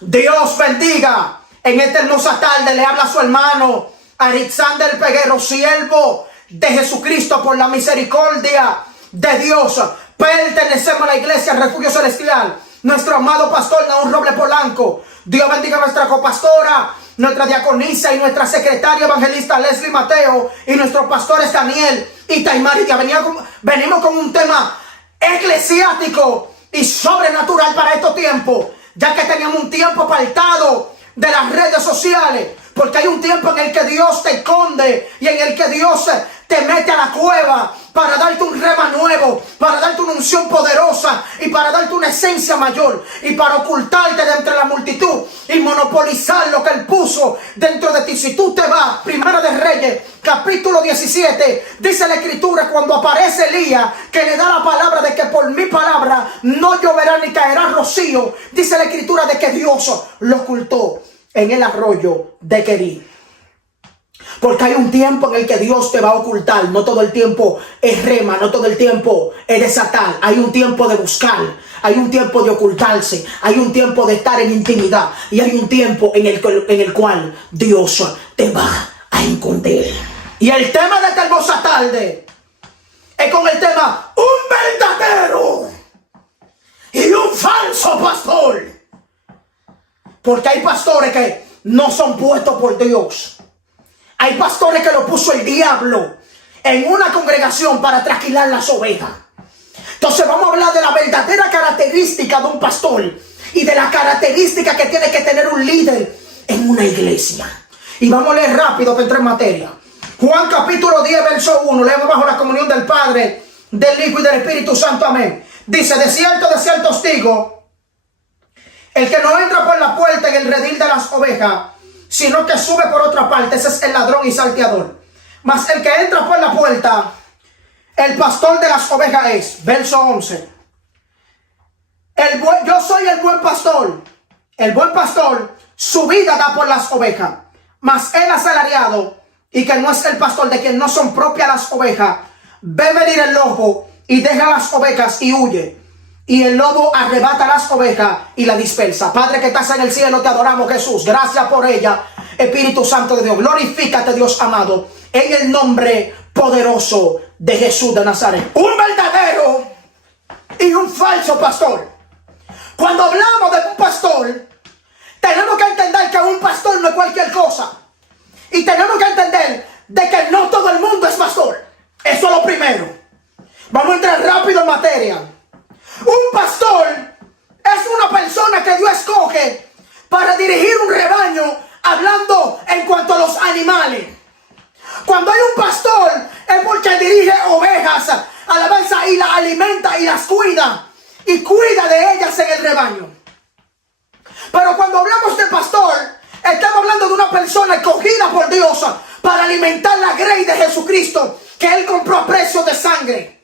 Dios bendiga. En esta hermosa tarde le habla su hermano Alexander Peguero, siervo de Jesucristo por la misericordia de Dios. Pertenecemos a la iglesia Refugio Celestial. Nuestro amado pastor Naúl Robles Polanco. Dios bendiga a nuestra copastora, nuestra diaconisa y nuestra secretaria evangelista Leslie Mateo y nuestros pastores Daniel y Taimaritia. Venimos con un tema eclesiástico y sobrenatural para estos tiempos, ya que teníamos un tiempo apartado de las redes sociales, porque hay un tiempo en el que Dios te esconde y en el que Dios te mete a la cueva para darte un rema nuevo, para darte una unción poderosa y para darte una esencia mayor y para ocultarte de entre la multitud y monopolizar lo que Él puso dentro de ti. Si tú te vas, Primera de Reyes, capítulo 17, dice la Escritura, cuando aparece Elías, que le da la palabra de que por mi palabra no lloverá ni caerá rocío, dice la Escritura de que Dios lo ocultó en el arroyo de Querí. Porque hay un tiempo en el que Dios te va a ocultar. No todo el tiempo es rema, no todo el tiempo es desatar. Hay un tiempo de buscar, hay un tiempo de ocultarse, hay un tiempo de estar en intimidad y hay un tiempo en el cual Dios te va a encontrar. Y el tema de esta hermosa tarde es con el tema un verdadero y un falso pastor. Porque hay pastores que no son puestos por Dios. Hay pastores que lo puso el diablo en una congregación para trasquilar las ovejas. Entonces vamos a hablar de la verdadera característica de un pastor y de la característica que tiene que tener un líder en una iglesia. Y vamos a leer rápido para entrar en materia. Juan capítulo 10, verso 1. Leemos bajo la comunión del Padre, del Hijo y del Espíritu Santo. Amén. Dice, de cierto os digo, el que no entra por la puerta en el redil de las ovejas, sino que sube por otra parte, ese es el ladrón y salteador. Mas el que entra por la puerta, el pastor de las ovejas es. Verso 11. Yo soy el buen pastor. El buen pastor su vida da por las ovejas. Mas el asalariado, y que no es el pastor, de quien no son propias las ovejas, ve venir el lobo y deja las ovejas y huye. Y el lobo arrebata las ovejas y la dispersa. Padre que estás en el cielo, te adoramos, Jesús. Gracias por ella, Espíritu Santo de Dios. Glorifícate, Dios amado, en el nombre poderoso de Jesús de Nazaret. Un verdadero y un falso pastor. Cuando hablamos de un pastor, tenemos que entender que un pastor no es cualquier cosa. Y tenemos que entender de que no todo el mundo es pastor. Eso es lo primero. Vamos a entrar rápido en materia. Un pastor es una persona que Dios escoge para dirigir un rebaño, hablando en cuanto a los animales. Cuando hay un pastor es porque dirige ovejas, alabanza, y las alimenta y las cuida, y cuida de ellas en el rebaño. Pero cuando hablamos de pastor, estamos hablando de una persona escogida por Dios para alimentar la grey de Jesucristo, que Él compró a precio de sangre.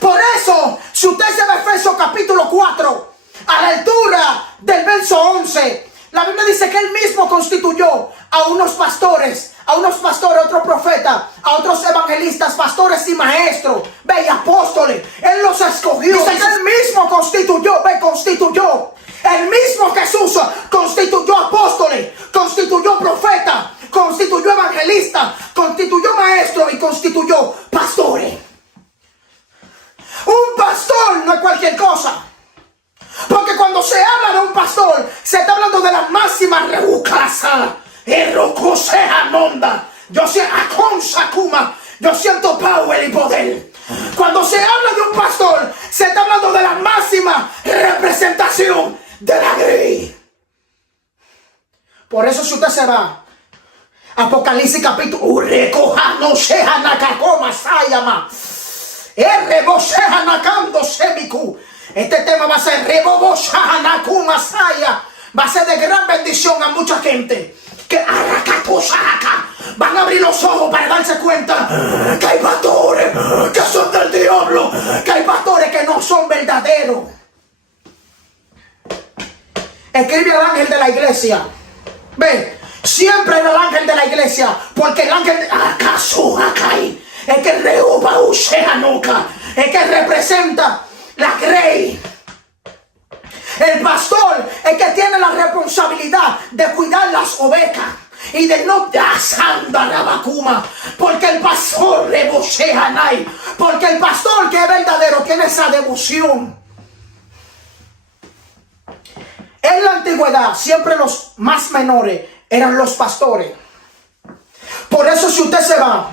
Por eso, si usted se va a Efesios capítulo 4, a la altura del verso 11, la Biblia dice que Él mismo constituyó a unos pastores, otros profetas, a otros evangelistas, pastores y maestros, y apóstoles. Él los escogió. Dice que Él mismo constituyó. El mismo Jesús constituyó apóstoles, constituyó profetas, constituyó evangelistas, constituyó maestros y constituyó pastores. Un pastor no es cualquier cosa. Porque cuando se habla de un pastor, se está hablando de la máxima rebucasa. Yo siento power y poder. Cuando se habla de un pastor, se está hablando de la máxima representación de la grey. Por eso, si usted se va, Apocalipsis capítulo este tema va a ser va a ser de gran bendición a mucha gente que van a abrir los ojos para darse cuenta que hay pastores que son del diablo, que hay pastores que no son verdaderos. Escribe al ángel de la iglesia. Ve, siempre el ángel de la iglesia, porque el ángel de es que es que representa la grey. El pastor es que ovejas y de no asanda la vacuna, porque el pastor rebosea nai, porque el pastor que es verdadero tiene esa devoción. En la antigüedad siempre los más menores eran los pastores. Por eso si usted se va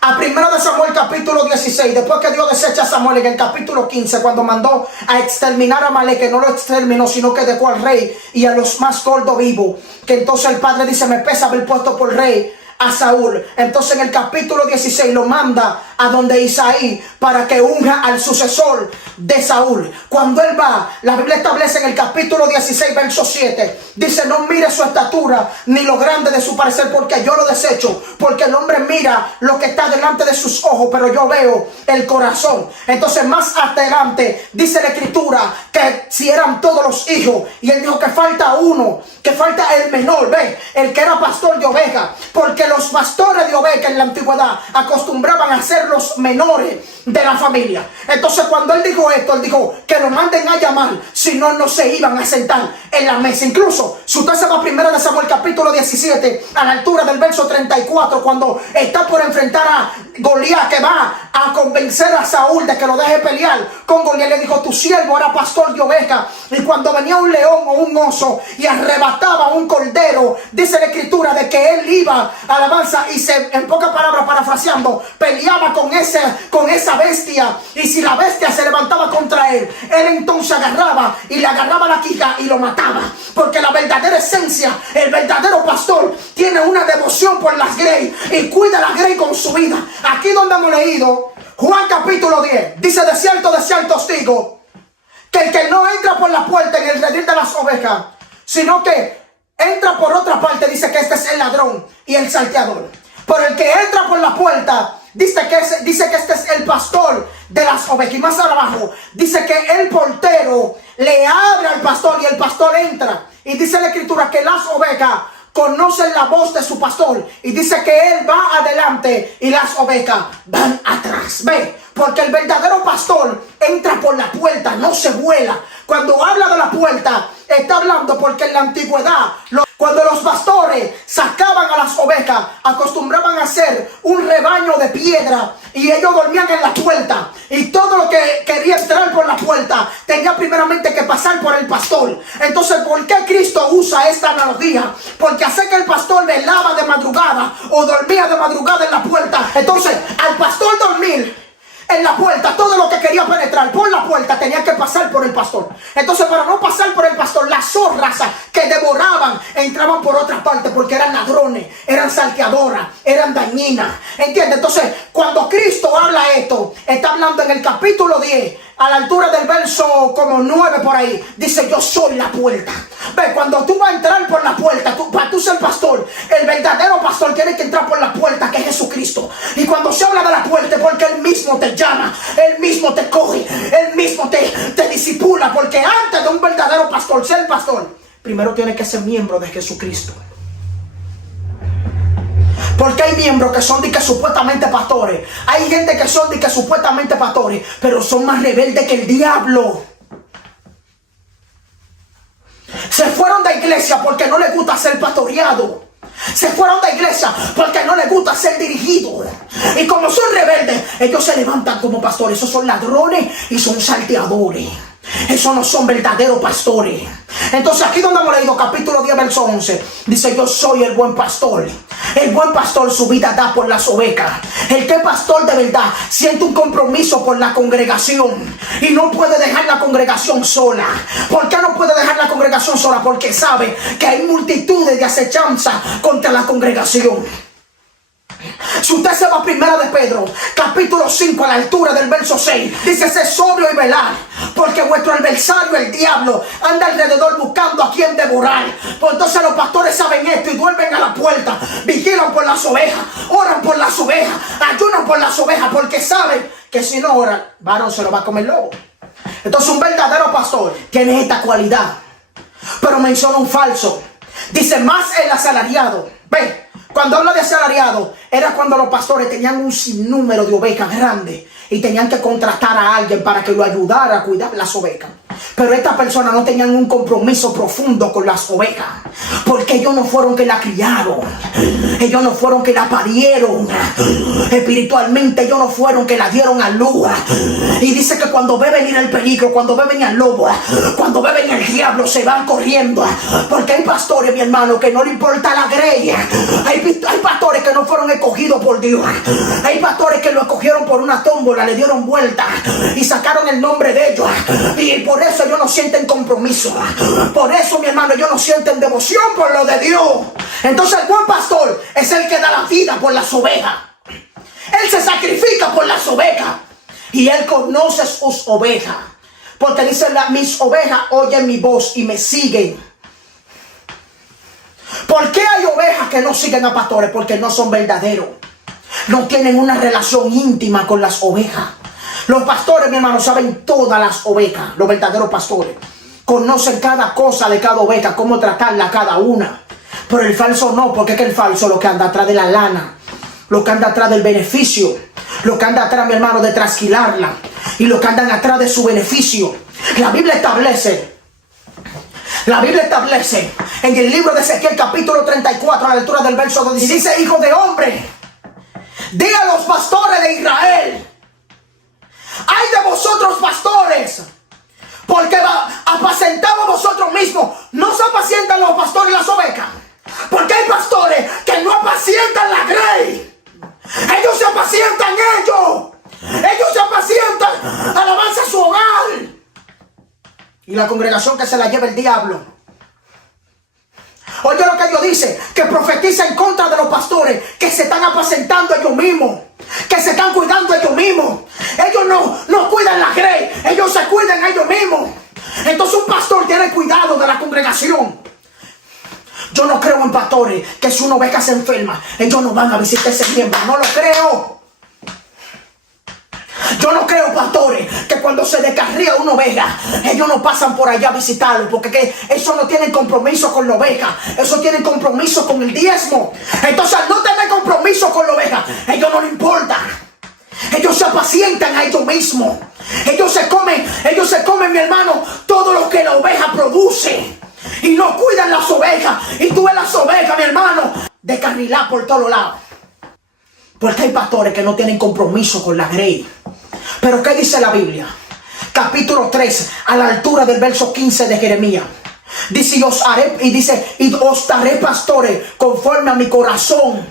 a 1 Samuel capítulo 16, después que Dios desecha a Samuel en el capítulo 15, cuando mandó a exterminar a Amalek, que no lo exterminó, sino que dejó al rey y a los más gordos vivos, que entonces el padre dice, me pesa haber puesto por rey a Saúl. Entonces en el capítulo 16 lo manda a donde Isaí para que unja al sucesor de Saúl. Cuando él va, la Biblia establece en el capítulo 16 verso 7, dice, no mire su estatura ni lo grande de su parecer, porque yo lo desecho, porque el hombre mira lo que está delante de sus ojos, pero yo veo el corazón. Entonces más adelante dice la escritura que si eran todos los hijos, y él dijo que falta uno, que falta el menor, ve, el que era pastor de ovejas, porque los pastores de ovejas en la antigüedad acostumbraban a ser los menores de la familia. Entonces cuando él dijo esto, él dijo que lo manden a llamar, si no, no se iban a sentar en la mesa. Incluso si usted se va a 1 Samuel capítulo 17, a la altura del verso 34, cuando está por enfrentar a Goliat, que va a convencer a Saúl de que lo deje pelear con Goliat, le dijo, tu siervo era pastor de ovejas, y cuando venía un león o un oso y arrebataba un cordero, dice la escritura de que él iba a la avanza y se, en pocas palabras parafraseando, peleaba con esa bestia, y si la bestia se levantaba contra él, él entonces agarraba y le agarraba la quija y lo mataba, porque la verdadera esencia, el verdadero pastor tiene una devoción por las grey y cuida las grey con su vida. Aquí donde hemos leído Juan capítulo 10, dice, de cierto os digo, que el que no entra por la puerta en el redil de las ovejas, sino que entra por otra parte, dice que este es el ladrón y el salteador. Pero el que entra por la puerta, dice que este es el pastor de las ovejas. Y más abajo dice que el portero le abre al pastor y el pastor entra. Y dice la escritura que las ovejas conocen la voz de su pastor, y dice que él va adelante y las ovejas van atrás. Ve, porque el verdadero pastor entra por la puerta, no se vuela. Cuando habla de la puerta, está hablando porque en la antigüedad, cuando los pastores sacaban a las ovejas, acostumbraban a hacer un rebaño de piedra y ellos dormían en la puerta, y todo lo que quería entrar por la puerta tenía primeramente que pasar por el pastor. Entonces, ¿por qué Cristo usa esta analogía? Porque hace que el pastor velaba de madrugada o dormía de madrugada en la puerta. Entonces, al pastor dormir en la puerta, todo lo que quería penetrar por la puerta tenía que pasar por el pastor. Entonces, para no pasar por el pastor, las zorras que devoraban entraban por otra parte, porque eran ladrones, eran salteadoras, eran dañinas. ¿Entiendes? Entonces, cuando Cristo habla esto, está hablando en el capítulo 10, a la altura del verso como 9 por ahí, dice, yo soy la puerta. Ve, cuando tú vas a entrar por la puerta, para tú ser pastor, el verdadero pastor tiene que entrar por la puerta, que es Jesucristo. Y cuando se habla de la puerta, porque Él mismo te llama, Él mismo te coge, Él mismo te disipula, porque antes de un verdadero pastor ser pastor, primero tiene que ser miembro de Jesucristo. Porque hay miembros que son de que supuestamente pastores, hay gente que son de que supuestamente pastores, pero son más rebeldes que el diablo. Se fueron de iglesia porque no les gusta ser pastoreado. Se fueron de iglesia porque no les gusta ser dirigidos. Y como son rebeldes, ellos se levantan como pastores. Esos son ladrones y son salteadores. Esos no son verdaderos pastores. Entonces aquí donde hemos leído capítulo 10 verso 11, dice, yo soy el buen pastor. El buen pastor su vida da por las ovejas. El que es pastor de verdad siente un compromiso por la congregación y no puede dejar la congregación sola. ¿Por qué no puede dejar la congregación sola? Porque sabe que hay multitudes de acechanza contra la congregación. Si usted se va a 1 de Pedro, capítulo 5, a la altura del verso 6, dice, sé sobrio y velar, porque vuestro adversario, el diablo, anda alrededor buscando a quien devorar. Pues entonces los pastores saben esto y duermen a la puerta, vigilan por las ovejas, oran por las ovejas, ayunan por las ovejas, porque saben que si no oran, varón se lo va a comer lobo. Entonces un verdadero pastor tiene esta cualidad, pero menciona un falso. Dice, más el asalariado. Ve, cuando habla de asalariado, era cuando los pastores tenían un sinnúmero de ovejas grandes y tenían que contratar a alguien para que lo ayudara a cuidar las ovejas. Pero estas personas no tenían un compromiso profundo con las ovejas, porque ellos no fueron que la criaron, ellos no fueron que la parieron, espiritualmente ellos no fueron que la dieron a luz. Y dice que cuando ve venir el peligro, cuando ve venir el lobo, cuando ve venir el diablo, se van corriendo. Porque hay pastores, mi hermano, que no le importa la grey. Hay pastores que no fueron escogidos por Dios. Hay pastores que lo escogieron por una tómbola, le dieron vuelta y sacaron el nombre de ellos. Y por eso ellos no sienten compromiso. Por eso, mi hermano, ellos no sienten devoción por lo de Dios. Entonces el buen pastor es el que da la vida por las ovejas. Él se sacrifica por las ovejas. Y él conoce sus ovejas. Porque dice, mis ovejas oyen mi voz y me siguen. ¿Por qué hay ovejas que no siguen a pastores? Porque no son verdaderos. No tienen una relación íntima con las ovejas. Los pastores, mi hermano, saben todas las ovejas. Los verdaderos pastores conocen cada cosa de cada oveja, cómo tratarla cada una. Pero el falso no, porque es que el falso lo que anda atrás de la lana, lo que anda atrás del beneficio, lo que anda atrás, mi hermano, de trasquilarla, y lo que andan atrás de su beneficio. La Biblia establece en el libro de Ezequiel capítulo 34 a la altura del verso 12, dice: hijo de hombre, diga a los pastores de Israel, ay de vosotros pastores, porque apacentamos vosotros mismos. No se apacientan los pastores las ovejas, porque hay pastores que no apacientan la grey. Ellos se apacientan ellos se apacientan, alabanza a su hogar, y la congregación que se la lleva el diablo. Oye lo que Dios dice, que profetiza en contra de los pastores que se están apacentando ellos mismos, que se están cuidando ellos mismos. Ellos no cuidan la grey, ellos se cuidan ellos mismos. Entonces un pastor tiene cuidado de la congregación. Yo no creo en pastores que si una oveja se enferma, ellos no van a visitar ese miembro. No lo creo. Yo no creo, pastores, que cuando se descarría una oveja, ellos no pasan por allá a visitarlo, porque eso no tiene compromiso con la oveja, eso tiene compromiso con el diezmo. Entonces, al no tener compromiso con la oveja, ellos no les importa. Ellos se apacientan a ellos mismos. Ellos se comen, mi hermano, todo lo que la oveja produce, y no cuidan las ovejas. Y tú ves las ovejas, mi hermano, descarriladas por todos lados. Porque hay pastores que no tienen compromiso con la grey. Pero ¿qué dice la Biblia? Capítulo 3, a la altura del verso 15 de Jeremías. Dice, y os daré pastores conforme a mi corazón.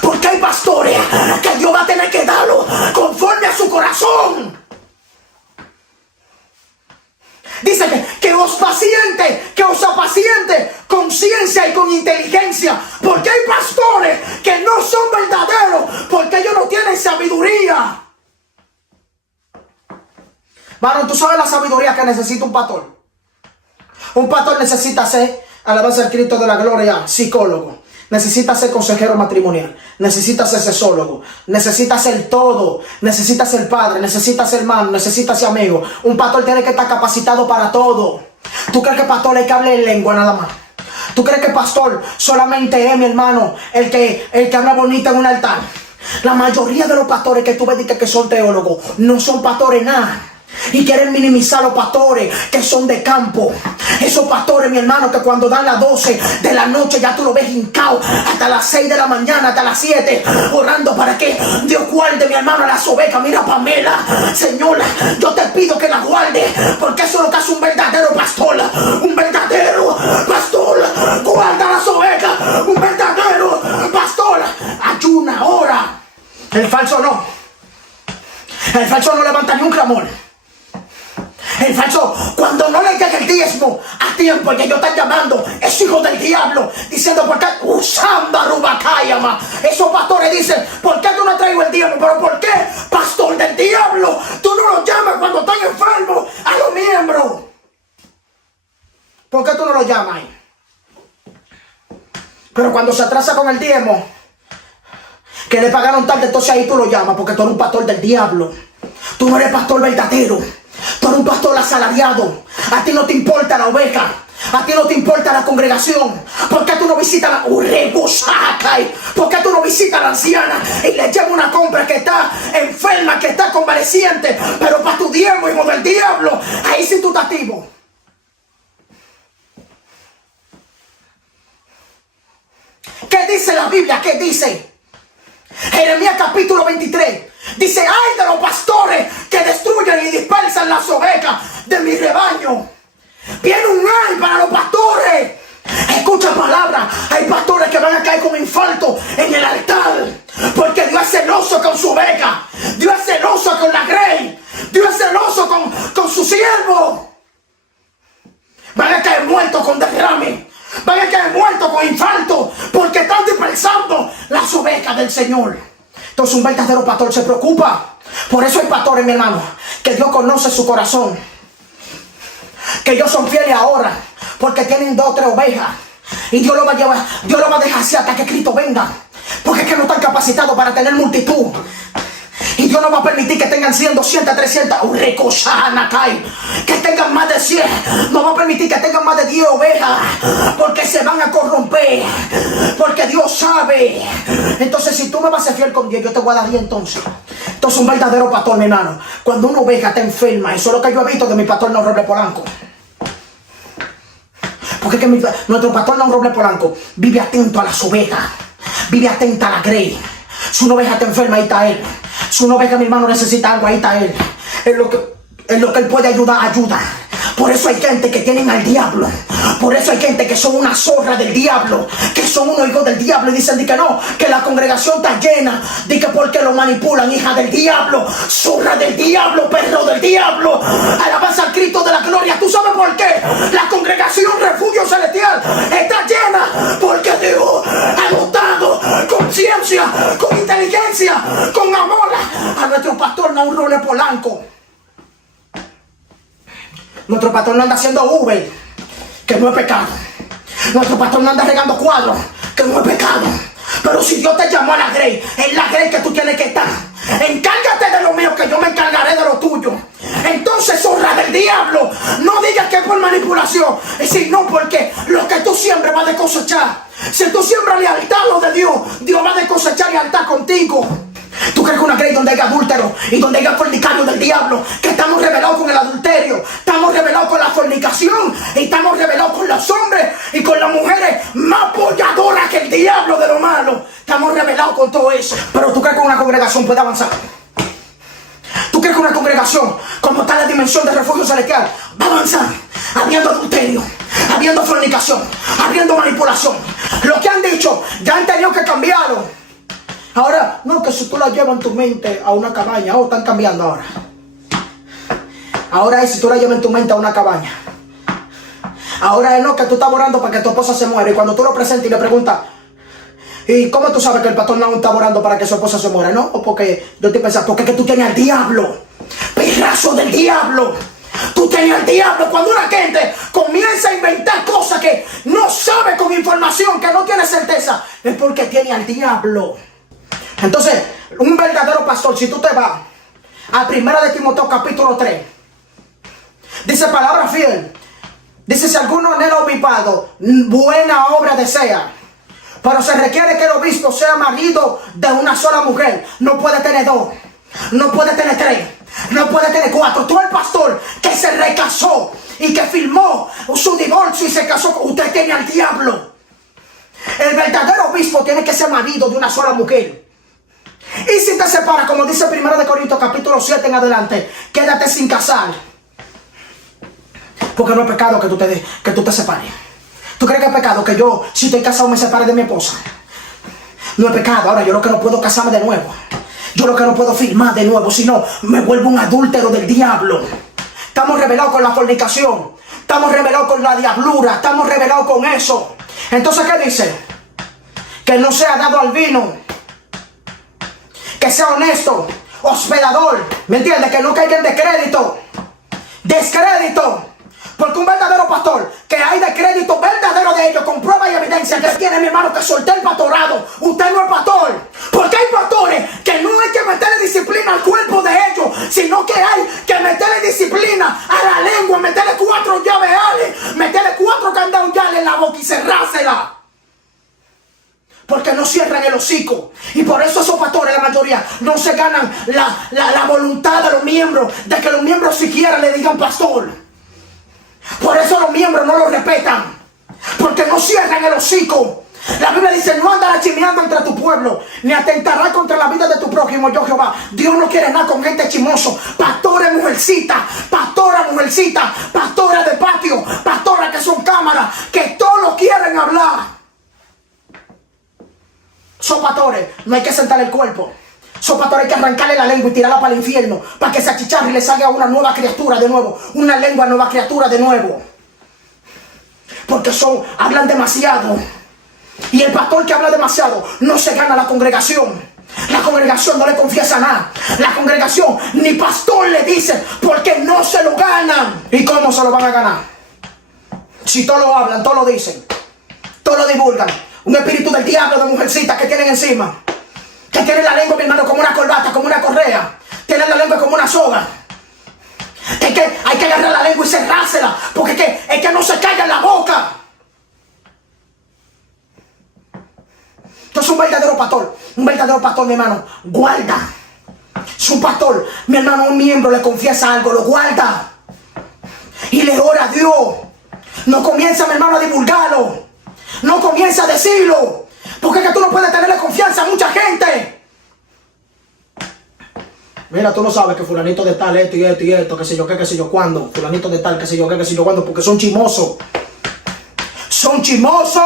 Porque hay pastores que Dios va a tener que darlo conforme a su corazón. Dice que os apaciente con ciencia y con inteligencia. Porque hay pastores que no son verdaderos, porque ellos no tienen sabiduría. Varón, ¿tú sabes la sabiduría que necesita un pastor? Un pastor necesita ser, alabanza al Cristo de la gloria, psicólogo. Necesita ser consejero matrimonial. Necesita ser sexólogo. Necesita ser todo. Necesita ser padre. Necesita ser hermano. Necesita ser amigo. Un pastor tiene que estar capacitado para todo. ¿Tú crees que el pastor es que hable en lengua nada más? ¿Tú crees que el pastor solamente es, mi hermano, el que habla bonito en un altar? La mayoría de los pastores que tú ves que son teólogos no son pastores nada. Y quieren minimizar los pastores que son de campo. Esos pastores, mi hermano, que cuando dan las 12 de la noche ya tú lo ves hincado hasta las 6 de la mañana, hasta las 7, orando para que Dios guarde, mi hermano, a las ovejas. Mira, Pamela, Señora, yo te pido que la guarde, porque eso es lo que hace un verdadero pastor. Un verdadero pastor guarda las ovejas. Un verdadero pastor ayuna, ora. El falso no. El falso no levanta ni un clamor. El falso, cuando no le llega el diezmo a tiempo, y ellos están llamando, es hijo del diablo, diciendo, ¿por qué? Usando Rubacayama. Esos pastores dicen, ¿por qué tú no traigo el diezmo? ¿Pero por qué, pastor del diablo? Tú no los llamas cuando están enfermos a los miembros. ¿Por qué tú no los llamas ahí? Pero cuando se atrasa con el diezmo, que le pagaron tarde, entonces ahí tú lo llamas, porque tú eres un pastor del diablo. Tú no eres pastor verdadero. Tú eres un pastor asalariado. A ti no te importa la oveja. A ti no te importa la congregación. ¿Por qué tú no visitas la Urebusacay? ¿Por qué tú no visitas a la anciana y le llevas una compra que está enferma, que está convaleciente? Pero para tu diezmo, hijo del diablo, ahí sí tú estás activo. ¿Qué dice la Biblia? ¿Qué dice? Jeremías capítulo 23. Dice, ay de los pastores que destruyen y dispersan las ovejas de mi rebaño. Viene un ay para los pastores. Escucha palabra. Hay pastores que van a caer con infarto en el altar. Porque Dios es celoso con su oveja. Dios es celoso con la grey. Dios es celoso con su siervo. Van a caer muertos con derrame. Van a caer muertos con infarto. Porque están dispersando las ovejas del Señor. Entonces un verdadero pastor se preocupa. Por eso hay pastores, mi hermano, que Dios conoce su corazón. Que ellos son fieles ahora. Porque tienen 2 o 3 ovejas. Y Dios lo va a llevar, Dios lo va a dejar así hasta que Cristo venga. Porque es que no están capacitados para tener multitud. Y Dios no va a permitir que tengan 100, 200, 300. Que tengan más de 100. No va a permitir que tengan más de 10 ovejas. Porque se van a corromper. Porque Dios sabe. Entonces si tú me vas a ser fiel con Dios, yo te voy a dar 10 entonces. Entonces un verdadero pastor, mi hermano, cuando una oveja está enferma, eso es lo que yo he visto de mi pastor No Roble Polanco. Porque es que nuestro pastor No Roble Polanco vive atento a las ovejas. Vive atento a la grey. Si una oveja está enferma, ahí está él. Si una oveja, mi hermano, necesita algo, ahí está él. En lo que él puede ayudar, ayuda. Por eso hay gente que tienen al diablo. Por eso hay gente que son una zorra del diablo. Que son unos hijos del diablo. Y dicen que no, que la congregación está llena. De que porque lo manipulan, hija del diablo. Zorra del diablo, perro del diablo. Alabanza al Cristo de la gloria. ¿Tú sabes por qué? La congregación Refugio Celestial está llena. Porque Dios ha dotado con ciencia, con inteligencia, con amor a nuestro pastor No Roble Polanco. Nuestro pastor no anda haciendo Uber, que no es pecado. Nuestro pastor no anda regando cuadros, que no es pecado. Pero si Dios te llamó a la grey, es la grey que tú tienes que estar. Encárgate de lo mío, que yo me encargaré de lo tuyo. Entonces, zorra del diablo, no digas que es por manipulación, sino porque lo que tú siembres va a cosechar. Si tú siembras lealtad a lo de Dios, Dios va a cosechar lealtad contigo. ¿Tú crees que una grey donde haya adúltero y donde haya fornicario del diablo, que estamos revelados con el adulterio, estamos revelados con la fornicación, y estamos revelados con los hombres y con las mujeres más apoyadoras que el diablo de lo malo? Estamos revelados con todo eso. Pero ¿tú crees que una congregación puede avanzar? ¿Tú crees que una congregación, como está la dimensión de Refugio Celestial, va a avanzar habiendo adulterio, habiendo fornicación, habiendo manipulación? Lo que han dicho ya han tenido que cambiarlo. Ahora, no, que si tú la llevas en tu mente a una cabaña, están cambiando ahora. Ahora es si tú la llevas en tu mente a una cabaña. Ahora es no, que tú estás orando para que tu esposa se muera. Y cuando tú lo presentas y le preguntas, ¿y cómo tú sabes que el pastor no está orando para que su esposa se muera? No, o porque yo te pensaba, porque es que tú tienes al diablo. Perrazo del diablo. Tú tienes al diablo. Cuando una gente comienza a inventar cosas que no sabe con información, que no tiene certeza, es porque tiene al diablo. Entonces, un verdadero pastor, si tú te vas a 1 de Timoteo capítulo 3, dice palabra fiel. Dice, si alguno anhela obispado, buena obra desea. Pero se requiere que el obispo sea marido de una sola mujer. No puede tener 2, no puede tener 3, no puede tener 4. Tú el pastor que se recasó y que firmó su divorcio y se casó, usted tiene al diablo. El verdadero obispo tiene que ser marido de una sola mujer. Y si te separa, como dice 1 de Corintios capítulo 7 en adelante, quédate sin casar. Porque no es pecado que tú te separes. ¿Tú crees que es pecado que yo, si estoy casado, me separe de mi esposa? No es pecado. Ahora, yo lo que no puedo casarme de nuevo. Yo lo que no puedo firmar de nuevo, sino me vuelvo un adúltero del diablo. Estamos revelados con la fornicación. Estamos revelados con la diablura. Estamos revelados con eso. Entonces, ¿qué dice? Que no sea dado al vino. Que sea honesto, hospedador, ¿me entiendes? Que no caiga en descrédito. Porque un verdadero pastor, que hay descrédito verdadero de ellos, con prueba y evidencia, que tiene, mi hermano, que solté el pastorado. Usted no es pastor. Porque hay pastores que no hay que meterle disciplina al cuerpo de ellos, sino que hay que meterle disciplina a la lengua, meterle 4 llaves ales, meterle 4 candados llaves en la boca y cerrársela. Porque no cierran el hocico. Y por eso esos pastores, la mayoría, no se ganan la voluntad de los miembros, de que los miembros siquiera le digan pastor. Por eso los miembros no lo respetan. Porque no cierran el hocico. La Biblia dice, no andará chismeando entre tu pueblo, ni atentará contra la vida de tu prójimo, yo Jehová. Dios no quiere nada con gente chismoso. Pastores, mujercitas, pastoras, mujercitas, pastoras de patio, pastoras que son cámaras, que todos quieren hablar. Son pastores, no hay que sentar el cuerpo. Son pastores, hay que arrancarle la lengua y tirarla para el infierno, para que se achicharre y le salga una nueva criatura de nuevo, una lengua nueva criatura de nuevo. Porque hablan demasiado. Y el pastor que habla demasiado no se gana la congregación. La congregación no le confiesa nada. La congregación ni pastor le dice, porque no se lo ganan. ¿Y cómo se lo van a ganar? Si todos lo hablan, todos lo dicen, todos lo divulgan. Un espíritu del diablo de mujercitas que tienen encima, que tienen la lengua, mi hermano, como una corbata, como una correa. Tienen la lengua como una soga. Hay que agarrar la lengua y cerrársela, porque es que no se calla en la boca. Entonces un verdadero pastor, mi hermano, guarda. Su pastor, mi hermano, un miembro le confiesa algo, lo guarda y le ora a Dios. No comienza, mi hermano, a divulgarlo. No comienza a decirlo, porque es que tú no puedes tenerle confianza a mucha gente. Mira, tú no sabes que fulanito de tal, esto y esto y esto, qué sé yo qué, qué sé yo cuándo. Fulanito de tal, qué sé yo qué, qué sé yo cuándo, porque son chismosos. Son chismosos.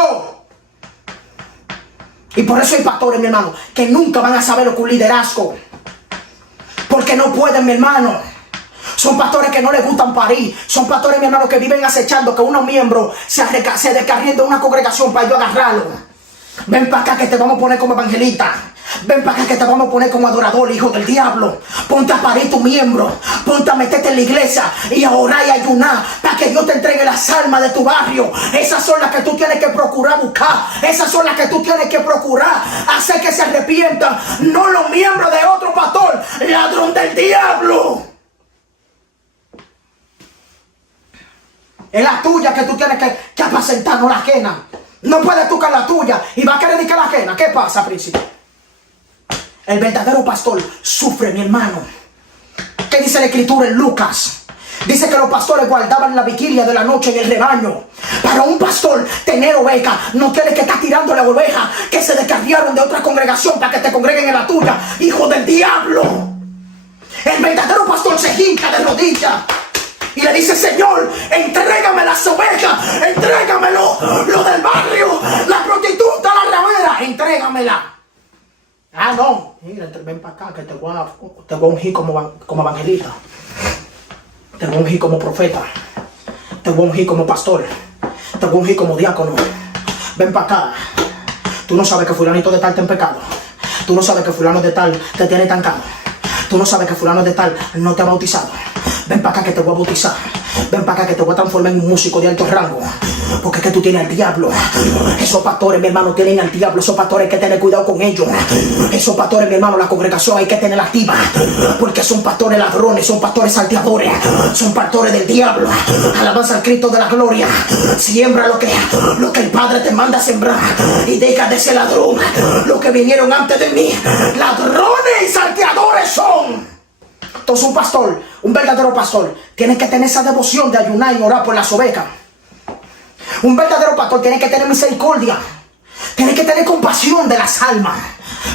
Y por eso hay pastores, mi hermano, que nunca van a saber lo que un liderazgo. Porque no pueden, mi hermano. Son pastores que no les gustan parir. Son pastores, mi hermano, que viven acechando que unos miembros se descarrien de una congregación para yo agarrarlo. Ven para acá que te vamos a poner como evangelista. Ven para acá que te vamos a poner como adorador, hijo del diablo. Ponte a parir tu miembro. Ponte a meterte en la iglesia y a orar y a ayunar para que Dios te entregue las almas de tu barrio. Esas son las que tú tienes que procurar buscar. Esas son las que tú tienes que procurar hacer que se arrepientan. No los miembros de otro pastor, ladrón del diablo. Es la tuya que tú tienes que apacentar, no la ajena. No puedes tocar la tuya y va a querer dedicar la ajena. ¿Qué pasa, príncipe? El verdadero pastor sufre, mi hermano. ¿Qué dice la escritura en Lucas? Dice que los pastores guardaban la vigilia de la noche en el rebaño. Para un pastor tener ovejas, no tienes que estar tirando las ovejas que se descarriaron de otra congregación para que te congreguen en la tuya, hijo del diablo. El verdadero pastor se hinca de rodillas y le dice, Señor, entrégame las ovejas, entrégame lo del barrio, la prostituta, la ramera, entrégamela. Ah, no, mira, ven para acá que te voy a ungir como evangelista. Te voy a ungir como profeta. Te voy a ungir como pastor. Te voy a ungir como diácono. Ven para acá. Tú no sabes que fulanito de tal está en pecado. Tú no sabes que fulano de tal te tiene estancado. Tú no sabes que fulano de tal no te ha bautizado. Ven para acá que te voy a bautizar. Ven para acá que te voy a transformar en un músico de alto rango. Porque es que tú tienes al diablo. Esos pastores, mi hermano, tienen al diablo. Esos pastores hay que tener cuidado con ellos. Esos pastores, mi hermano, la congregación hay que tenerla activa. Porque son pastores ladrones, son pastores salteadores. Son pastores del diablo. Alabanza al Cristo de la gloria. Siembra lo que el Padre te manda a sembrar. Y deja de ser ladrón. Los que vinieron antes de mí, ladrones y salteadores son. Entonces un pastor, un verdadero pastor, tiene que tener esa devoción de ayunar y orar por las ovejas. Un verdadero pastor tiene que tener misericordia. Tiene que tener compasión de las almas,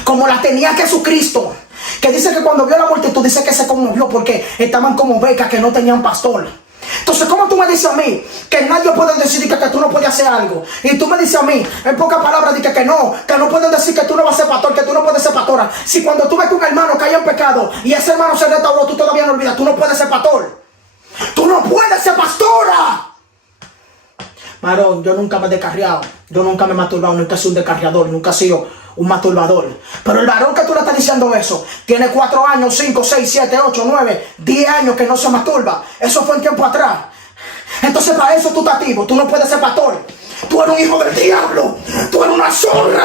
como la tenía Jesucristo, que dice que cuando vio la multitud, dice que se conmovió porque estaban como ovejas que no tenían pastor. Entonces, ¿cómo tú me dices a mí que nadie puede decir que tú no puedes hacer algo? Y tú me dices a mí, en pocas palabras, que no pueden decir que tú no vas a ser pastor, que tú no puedes ser pastora. Si cuando tú ves que un hermano cae en pecado y ese hermano se restauró, tú todavía no olvidas, tú no puedes ser pastor. Tú no puedes ser pastora. Varón, yo nunca me he descarriado, yo nunca me he masturbado, nunca he sido un descarriador, nunca he sido un masturbador. Pero el varón que tú le estás diciendo eso, tiene 4 años, 5, 6, 7, 8, 9, 10 años que no se masturba. Eso fue en tiempo atrás. Entonces para eso tú estás activo, tú no puedes ser pastor. Tú eres un hijo del diablo, tú eres una zorra,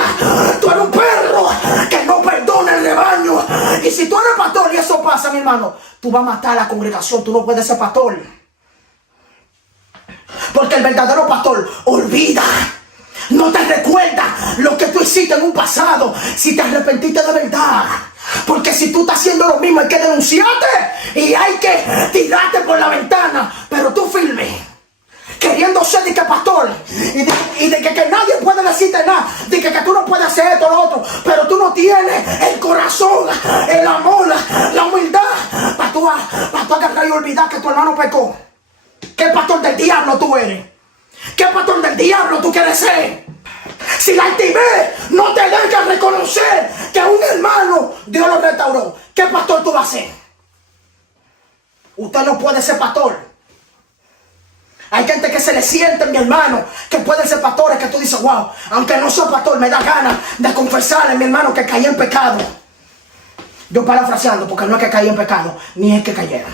tú eres un perro que no perdona el rebaño. Y si tú eres pastor y eso pasa, mi hermano, tú vas a matar a la congregación, tú no puedes ser pastor. Porque el verdadero pastor olvida, no te recuerda lo que tú hiciste en un pasado, si te arrepentiste de verdad. Porque si tú estás haciendo lo mismo, hay que denunciarte y hay que tirarte por la ventana. Pero tú firme, queriendo ser de que pastor y de que nadie puede decirte nada, de tiene el corazón, el amor, la humildad para tú agarrar y olvidar que tu hermano pecó. ¿Qué pastor del diablo tú eres? ¿Qué pastor del diablo tú quieres ser? Si la altivez no te deja reconocer que un hermano Dios lo restauró, ¿qué pastor tú vas a ser? Usted no puede ser pastor. Hay gente que se le siente, mi hermano, que pueden ser pastores, que tú dices, wow, aunque no soy pastor, me da ganas de confesarle, mi hermano, que caí en pecado. Yo parafraseando, porque no es que caí en pecado, ni es que cayera.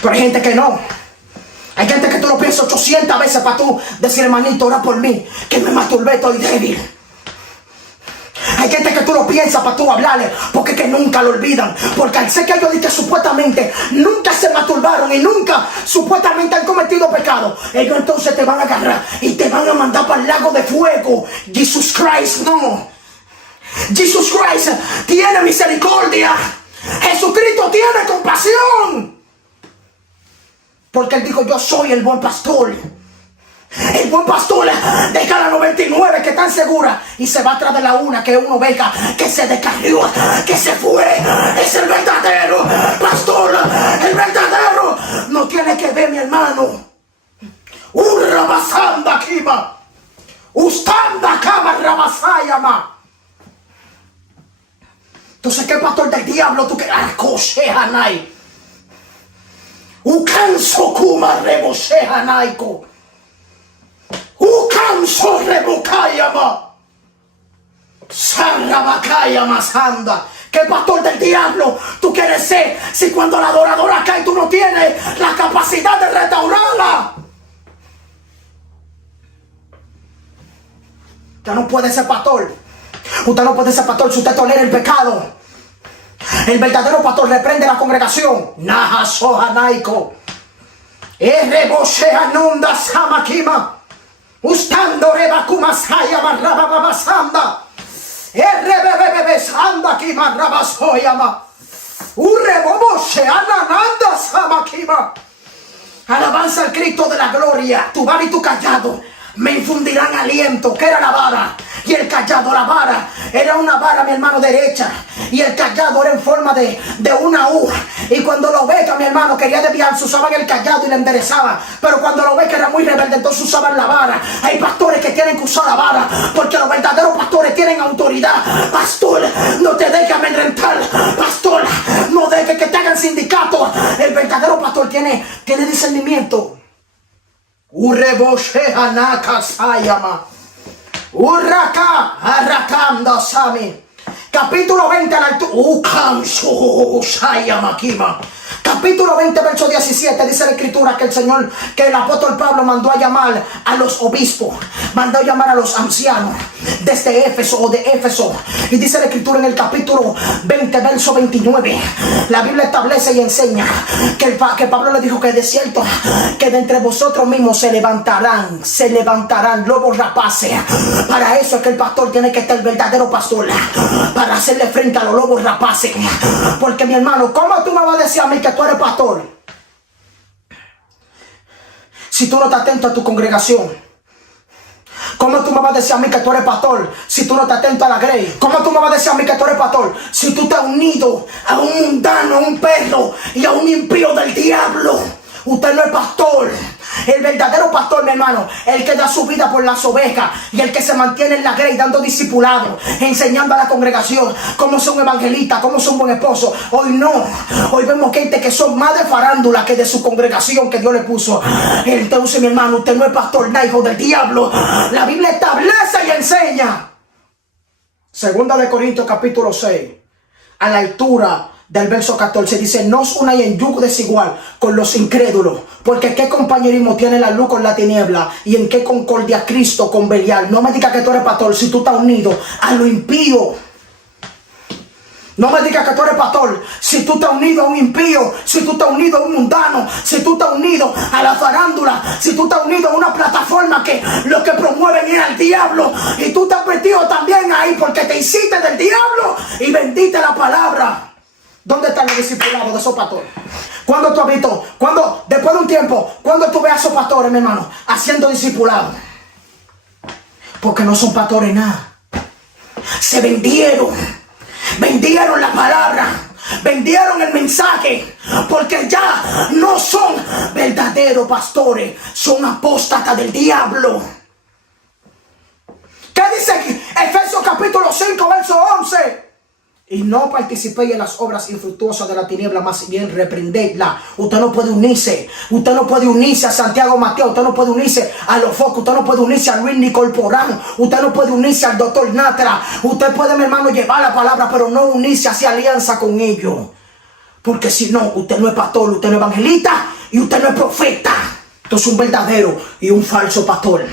Pero hay gente que no. Hay gente que tú lo piensas 800 veces para tú decir, hermanito, ora por mí, que me masturbé, estoy débil. Hay gente que tú lo piensas para tú hablarle, porque que nunca lo olvidan. Porque al ser que ellos dicen que supuestamente nunca se masturbaron y nunca supuestamente han cometido pecado, ellos entonces te van a agarrar y te van a mandar para el lago de fuego. Jesus Christ, no. Jesus Christ tiene misericordia. Jesucristo tiene compasión. Porque Él dijo, yo soy el buen pastor. El buen pastor deja la 99 que están seguras y se va atrás de la una, que es una oveja que se descarrió, que se fue. Es el verdadero pastor. El verdadero no tiene que ver, mi hermano. Urrabasanda kima. Ustanda kama rabasayama. Entonces, ¿qué pastor del diablo tú quieres? Arcoshehanai. Ukanso kuma rebosehanaiko. Ukanso rebokayama. Sarrabakayama sanda. ¿Qué pastor del diablo tú quieres ser si cuando la adoradora cae tú no tienes la capacidad de restaurarla? Usted no puede ser pastor. Usted no puede ser pastor si usted tolera el pecado. El verdadero pastor reprende a la congregación. Naha sohanaiko. Erreboshehanunda samakima. Ustando rebakumasaya marrabababasanda. Errebebebesanda kima rabasoyama. Urreboboshehananda samakima. Alabanza al Cristo de la gloria. Tu vara y tu callado me infundirán aliento. ¿Qué era la vara? Y el callado, la vara era una vara, mi hermano, derecha, y el callado era en forma de una U. Y cuando lo ve que mi hermano quería desviarse, usaban el callado y le enderezaban. Pero cuando lo ve que era muy rebelde, entonces usaban la vara. Hay pastores que tienen que usar la vara, porque los verdaderos pastores tienen autoridad. Pastor, no te dejes amedrentar. Pastor, no dejes que te hagan sindicato. El verdadero pastor tiene discernimiento. Urreboshehanaka sayama. Urraka arrakanda sami. Capítulo 20 al alto. Ukansu sayamakima. Capítulo 20, verso 17, dice la escritura que el apóstol Pablo mandó a llamar a los obispos, mandó a llamar a los ancianos desde Éfeso o de Éfeso. Y dice la escritura en el capítulo 20, verso 29, la Biblia establece y enseña que Pablo le dijo que de cierto que de entre vosotros mismos se levantarán lobos rapaces. Para eso es que el pastor tiene que ser el verdadero pastor, para hacerle frente a los lobos rapaces. Porque mi hermano, ¿cómo tú me vas a decir a mí que tú eres pastor si tú no estás atento a tu congregación? ¿Cómo tú me vas a decir a mí que tú eres pastor si tú no estás atento a la grey? ¿Cómo tú me vas a decir a mí que tú eres pastor si tú estás unido a un mundano, a un perro y a un impío del diablo? Usted no es pastor. El verdadero pastor, mi hermano, el que da su vida por las ovejas y el que se mantiene en la grey dando discipulado, enseñando a la congregación cómo son evangelistas, cómo son buen esposo. Hoy no, hoy vemos gente que son más de farándula que de su congregación que Dios le puso. Entonces, mi hermano, usted no es pastor, no, hijo del diablo. La Biblia establece y enseña. Segunda de Corintios capítulo 6, a la altura del verso 14, dice: no os unáis en yugo desigual con los incrédulos, porque qué compañerismo tiene la luz con la tiniebla, y en qué concordia Cristo con Belial. No me digas que tú eres pastor si tú estás unido a lo impío. No me digas que tú eres pastor si tú estás unido a un impío, si tú estás unido a un mundano, si tú estás unido a la farándula, si tú estás unido a una plataforma que lo que promueven es al diablo, y tú estás metido también ahí porque te hiciste del diablo y vendiste la palabra. ¿Dónde están los discipulados de esos pastores? ¿Cuándo tú has visto? ¿Cuándo, después de un tiempo, cuando tú ves a esos pastores, mi hermano, haciendo discipulados? Porque no son pastores nada. se vendieron. Vendieron la palabra. Vendieron el mensaje. Porque ya no son verdaderos pastores. Son apóstatas del diablo. ¿Qué dice Efesios capítulo 5 verso 11? Y no participéis en las obras infructuosas de la tiniebla, más bien reprendedla. Usted no puede unirse. Usted no puede unirse a Santiago Mateo. Usted no puede unirse a los Focos. Usted no puede unirse a Luis Nicol Porán. Usted no puede unirse al doctor Natra. Usted puede, mi hermano, llevar la palabra, pero no unirse hacia alianza con ellos. Porque si no, usted no es pastor, usted no es evangelista y usted no es profeta. Entonces un verdadero y un falso pastor.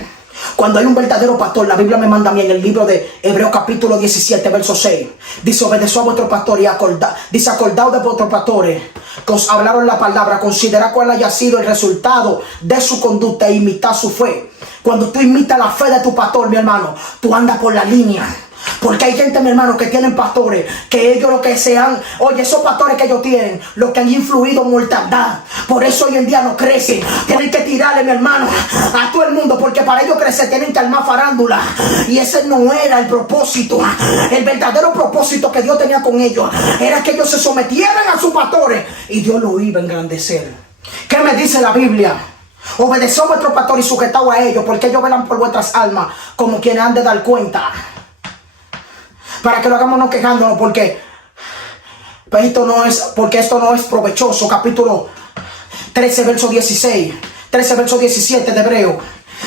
Cuando hay un verdadero pastor, la Biblia me manda a mí en el libro de Hebreos capítulo 17, verso 6. Dice, obedeced a vuestro pastor y acordaos de vuestros pastores que os hablaron la palabra. Considerad cuál haya sido el resultado de su conducta e imitad su fe. Cuando tú imitas la fe de tu pastor, mi hermano, tú andas por la línea. Porque hay gente, mi hermano, que tienen pastores, que ellos lo que sean, oye, esos pastores que ellos tienen, lo que han influido en mortandad. Por eso hoy en día no crecen. Tienen que tirarle, mi hermano, a todo el mundo, porque para ellos crecer tienen que armar farándula. Y ese no era el propósito. El verdadero propósito que Dios tenía con ellos era que ellos se sometieran a sus pastores y Dios lo iba a engrandecer. ¿Qué me dice la Biblia? Obedeced a vuestro pastor y sujetaos a ellos, porque ellos velan por vuestras almas como quienes han de dar cuenta. Para que lo hagamos no quejándonos, porque esto no es provechoso. Capítulo 13, verso 16. 13, verso 17 de Hebreo.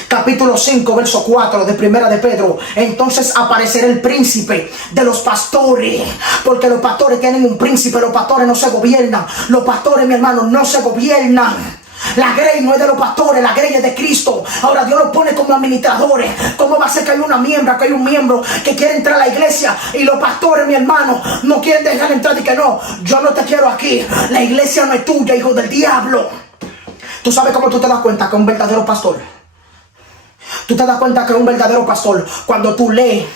Capítulo 5, verso 4 de Primera de Pedro. Entonces aparecerá el príncipe de los pastores. Porque los pastores tienen un príncipe. Los pastores no se gobiernan. Los pastores, mi hermano, no se gobiernan. La grey no es de los pastores, la grey es de Cristo. Ahora Dios los pone como administradores. ¿Cómo va a ser que hay un miembro que quiere entrar a la iglesia y los pastores, mi hermano, no quieren dejar entrar? Y que no, yo no te quiero aquí. La iglesia no es tuya, hijo del diablo. ¿Tú sabes cómo tú te das cuenta que es un verdadero pastor? Tú te das cuenta que es un verdadero pastor cuando tú lees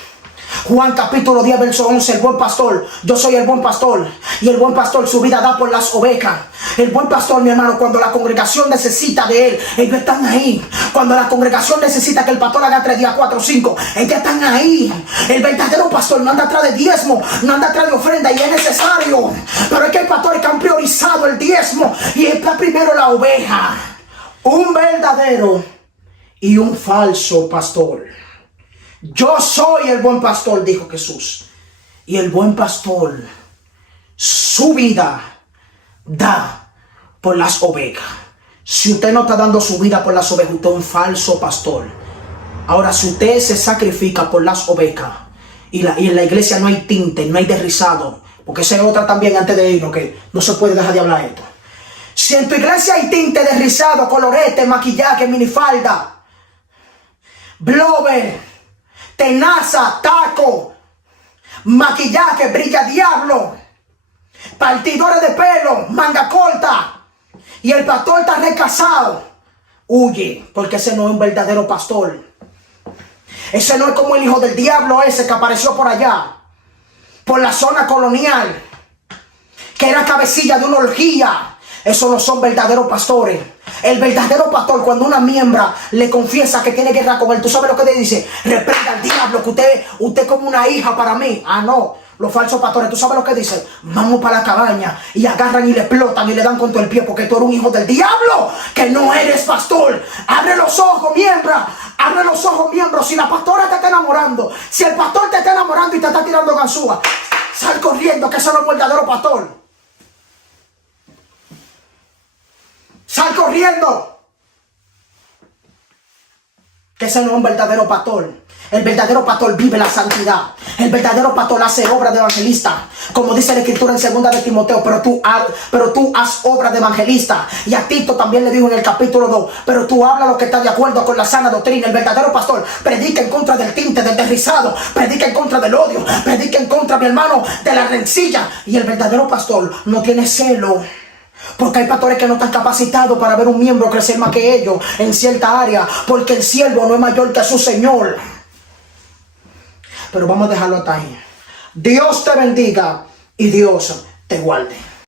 Juan capítulo 10 verso 11, el buen pastor, yo soy el buen pastor y el buen pastor su vida da por las ovejas. El buen pastor, mi hermano, cuando la congregación necesita de él, ellos están ahí. Cuando la congregación necesita que el pastor haga 3 días, 4, 5, ellos están ahí. El verdadero pastor no anda atrás de diezmo, no anda atrás de ofrenda, y es necesario. Pero es que hay pastores que han priorizado el diezmo y está primero la oveja. Un verdadero y un falso pastor. Yo soy el buen pastor, dijo Jesús. Y el buen pastor su vida da por las ovejas. Si usted no está dando su vida por las ovejas, usted es un falso pastor. Ahora, si usted se sacrifica por las ovejas y en la iglesia no hay tinte, no hay derrizado, porque esa es otra también antes de irnos, que no se puede dejar de hablar de esto. Si en tu iglesia hay tinte, derrizado, colorete, maquillaje, minifalda, blower, tenaza, taco, maquillaje, brilla diablo, partidores de pelo, manga corta, y el pastor está recasado, huye, porque ese no es un verdadero pastor. Ese no es como el hijo del diablo ese que apareció por allá, por la zona colonial, que era cabecilla de una orgía. Esos no son verdaderos pastores. El verdadero pastor, cuando una miembra le confiesa que tiene guerra con él, ¿tú sabes lo que le dice? Reprenda al diablo, que usted es como una hija para mí. Ah, no. Los falsos pastores, ¿tú sabes lo que dicen? Vamos para la cabaña y agarran y le explotan y le dan contra el pie porque tú eres un hijo del diablo, que no eres pastor. Abre los ojos, miembra. Abre los ojos, miembro. Si la pastora te está enamorando, si el pastor te está enamorando y te está tirando ganzúa, sal corriendo, que ese no es un verdadero pastor. ¡Sal corriendo! Que ese no es un verdadero pastor. El verdadero pastor vive la santidad. El verdadero pastor hace obra de evangelista. Como dice la escritura en 2 de Timoteo, pero tú haz obra de evangelista. Y a Tito también le dijo en el capítulo 2, pero tú habla lo que está de acuerdo con la sana doctrina. El verdadero pastor predica en contra del tinte, del derrizado. Predica en contra del odio. Predica en contra, mi hermano, de la rencilla. Y el verdadero pastor no tiene celo. Porque hay pastores que no están capacitados para ver un miembro crecer más que ellos en cierta área, porque el siervo no es mayor que su Señor. Pero vamos a dejarlo hasta ahí. Dios te bendiga y Dios te guarde.